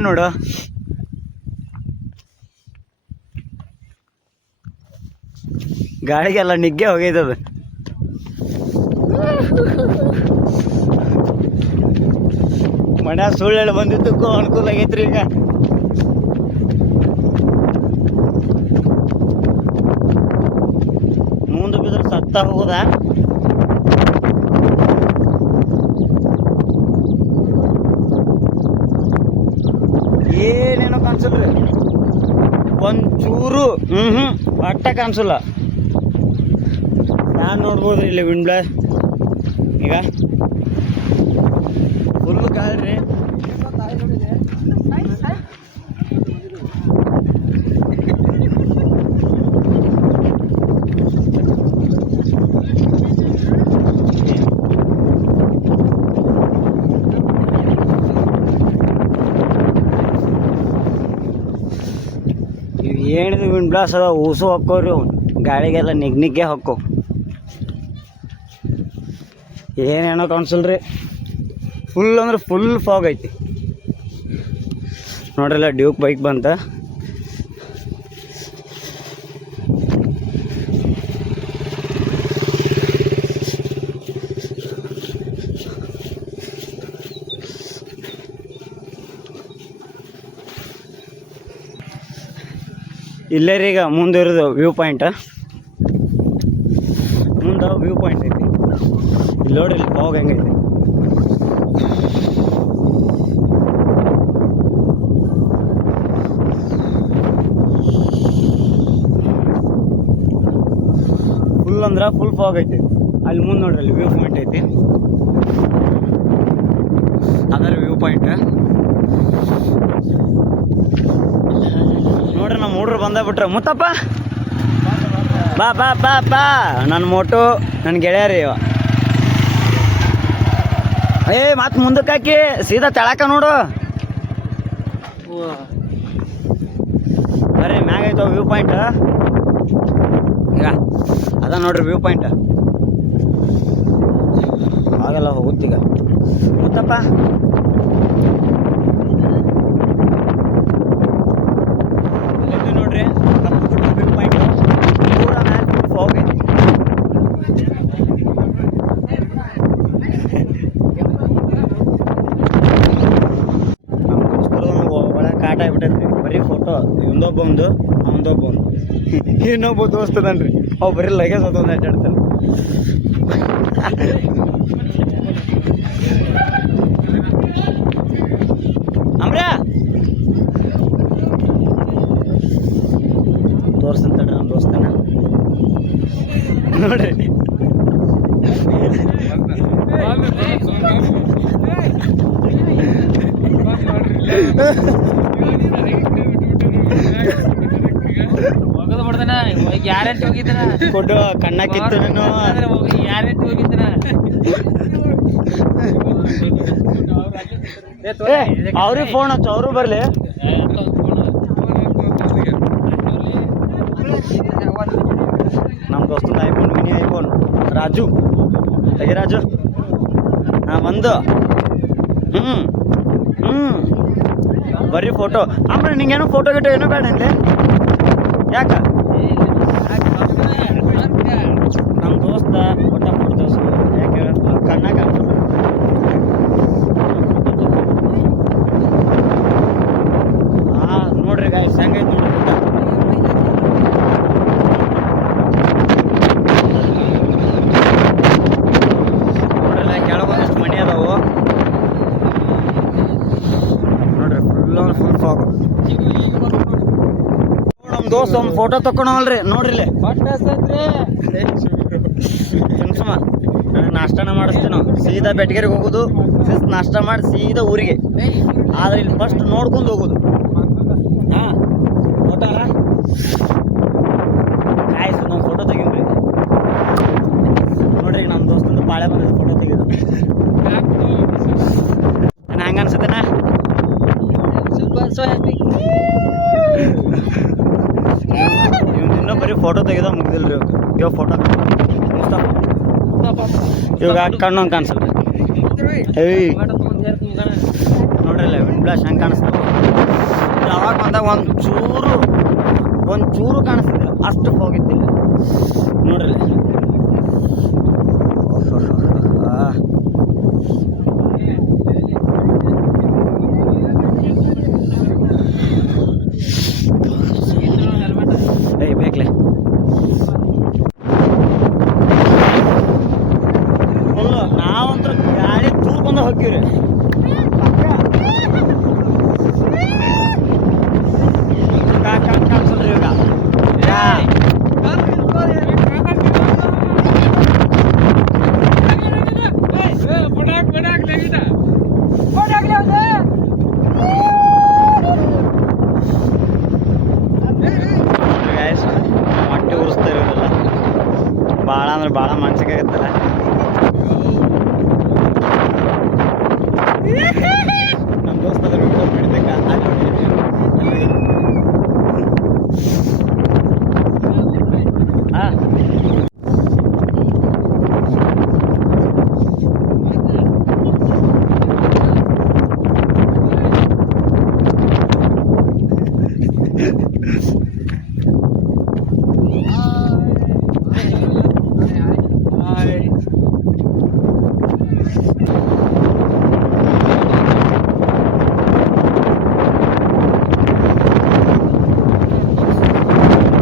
ಹೆಂಗನ್ ನೋಡು. ಗಾಳಿಗೆಲ್ಲ ನಿಗ್ಗೆ ಹೋಗೈತದ. ಮನೆ ಸುಳ್ಳು ಬಂದಿದ್ದಕ್ಕೂ ಅನುಕೂಲ ಆಗೈತ್ರಿ ಈಗ. ಮುಂದೆ ಬಿದ್ರೆ ಸತ್ತ ಹೋಗುದಾ ಏನೇನೋ ಕಾಣಿಸಲ್ರಿ ಒಂಚೂರು ಹ್ಮ್. ಹ್ಞೂ ಒಟ್ಟ ಕಾಣಿಸಲ್ಲ. ನಾನು ನೋಡ್ಬೋದ್ರಿ ಇಲ್ಲಿ ವಿಂಡ್ಲ ಈಗ. ಫುಲ್ ಗಾಳಿ ರೀ ವಿಂಡ್ ಬ್ಲಾಸ್ ಅದ ಊಸು ಹಾಕೋರಿ ಗಾಳಿಗೆಲ್ಲ ನಿಗ್ನಿಗ್ಗೆ ಹಾಕೋ. ಏನೇನೋ ಕಾಣಿಸಲ್ರಿ. ಫುಲ್ ಅಂದ್ರೆ ಫುಲ್ ಫಾಗ್ ಐತಿ. ನೋಡ್ರಲ್ಲ ಡ್ಯೂಕ್ ಬೈಕ್ ಬಂತ. ಇಲ್ಲೇ ರೀ ಈಗ ಮುಂದೆ ಇರೋದು ವ್ಯೂ ಪಾಯಿಂಟ್ ಮುಂದೆ ವ್ಯೂ ಪಾಯಿಂಟ್ ಐತಿ. ಇಲ್ಲಿ ನೋಡಿ, ಇಲ್ಲಿ ಫಾಗ್ ಹೆಂಗೈತಿ. ಫುಲ್ ಅಂದ್ರೆ ಫುಲ್ ಫಾಗ್ ಐತಿ. ಅಲ್ಲಿ ಮುಂದೆ ನೋಡ್ರಿ, ಅಲ್ಲಿ ವ್ಯೂ ಪಾಯಿಂಟ್ ಐತಿ. ಅದರ ವ್ಯೂ ಪಾಯಿಂಟ್ ನೋಡ್ರಿ ನಮ್ಮ ಹುಡ್ರು ಬಂದ ಮುತ್ತಪ್ಪ. ಬಾ ಬಾ ಬಾ ಬಾ. ನನ್ನ ಮೋಟು ನನ್ನ ಗೆಳೆಯರಿ ಇವ. ಏ, ಮತ್ತೆ ಮುಂದಕ್ಕೆ ಹಾಕಿ. ಸೀದಾ ತೆಳಕ ನೋಡು. ಅರೆ ಮ್ಯಾಗ ಐತವ ವ್ಯೂ ಪಾಯಿಂಟ್. ಈಗ, ಅದ ನೋಡ್ರಿ ವ್ಯೂ ಪಾಯಿಂಟ್. ಆಗಲ್ಲ, ಹೋಗುತ್ತೀಗ. ಮುತ್ತಪ್ಪ ಇಲ್ಲೈತಿ ನೋಡ್ರಿ ಕಪ್ಪು ಗುಡ್ಡ ವ್ಯೂ ಪಾಯಿಂಟ್ ಪೂರ ಮ್ಯಾಲ ಫಾಗ್ ಐತಿ ನಮ್ಮ ದೋಸ್ತರದು ಒಳಗೆ ಕಾಟ ಆಗ್ಬಿಟ್ಟೈತ್ರಿ ಬರೀ ಫೋಟೋ ಇನ್ನೊಬ್ಬ ಒಂದು ಅವನದೊಬ್ಬ ಒಂದು ಇನ್ನೊಬ್ಬ ದೋಸ್ತ ಅದನ್ರಿ ಅವ್ ಬರೀ ಲಗೇಜ್ ಅದೊಂದು ಅಡ್ಡಾಡ್ತಾನೆ ಅಮ್ರ ತೋರ್ಸಂತ ನಮ್ಮ ದೋಸ್ತನ ನೋಡ್ರಿ ಬಿಡ್ತಾನ ಗ್ಯಾರಂಟಿ ಹೋಗಿದ್ರ? ಕೊಡು ಕಣ್ಣ ಕಿತ್ತು ನೀನು ಗ್ಯಾರಂಟಿ ಹೋಗಿದ್ರ? ಅವ್ರಿಗೆ ಫೋನ್ ಹಚ್ಚು ಅವರು ಬರ್ಲಿ. ನಮ್ಮ ದೋಸ್ತನ ಐಫೋನ್ ಮಿನಿ ಐಫೋನ್ ರಾಜು ತೆಗಿ ರಾಜು. ಹಾ ಒಂದು ಹ್ಞೂ ಹ್ಞೂ ಬರ್ರಿ ಫೋಟೋ ಆಮೇಲೆ ನಿಂಗೇನು ಫೋಟೋ ಗಿಟೋ ಏನೋ ಬೇಡ ಅಂದೆ ಯಾಕ? ನಮ್ಮ ಹೊಟ್ಟೆ ಕೊಡ್ತೇವೆ ಸರ್ ಯಾಕೆ ಕಣ್ಣಾಗ ಹಾಂ ನೋಡ್ರಿ ಗಾಯ್ಸ್ ಹೆಂಗೈತೆ ನೋಡ್ರಿ. ನೋಡ್ರಲ್ಲ ಕೆಳಗೊಂದಿಷ್ಟು ಮನೆ ಅದಾವು. ನೋಡ್ರಿ ಫುಲ್ ಫುಲ್ ಫಾಗ್ ನಮ್ಮ ದೋಸ್ತ ಒಂದು ಫೋಟೋ ತಕೊಂಡವಲ್ರಿ ನೋಡ್ರಿ ಸುಮ್ಮ ನನಗೆ ನಾಷ್ಟನ ಮಾಡಿಸ್ತೀವಿ ಸೀದಾ ಬೆಟ್ಗೆರಿಗೆ ಹೋಗೋದು, ಸಿಸ್ ನಾಷ್ಟ ಮಾಡಿ ಸೀದಾ ಊರಿಗೆ. ಆದ್ರೆ ಇಲ್ಲಿ ಫಸ್ಟ್ ನೋಡ್ಕೊಂಡು ಹೋಗೋದು. ಹಾಂ ಫೋಟೋ ಆಯ್ತು ನಾವು ಫೋಟೋ ತೆಗಿದ್ರಿ ನೋಡ್ರಿ ನಮ್ಮ ದೋಸ್ತಂದು ಪಾಳೆ ಬಂದಿದ್ದು ಫೋಟೋ ತೆಗೆದು ಹಂಗೆ ಅನ್ಸುತ್ತೇನ ಇನ್ನೂ ಬರೀ ಫೋಟೋ ತೆಗೆದ ಮುಗ್ದಿಲ್ರಿ ಇವಾಗ ಫೋಟೋ ಇವಾಗ ಕಣ್ಣು ಹಂಗೆ ಕಾಣಿಸಲ್ರಿ. ಏಯ್. ನೋಡ್ರಲ್ಲ ವಿಂಡ್ ಬ್ಲಾಸ್ಟ್ ಹಂಗೆ ಕಾಣಿಸ್ತದೆ ಇದು. ಅವಾಗ ಬಂದಾಗ ಒಂದು ಚೂರು ಒಂದು ಚೂರು ಕಾಣಿಸ್ತಿಲ್ಲ ಅಷ್ಟು ಹೋಗಿದ್ದಿಲ್ಲ. ನೋಡ್ರಿ ಇರೋದಲ್ಲ ಭಾಳ ಅಂದ್ರೆ ಭಾಳ ಮನ್ಸಿಗೆ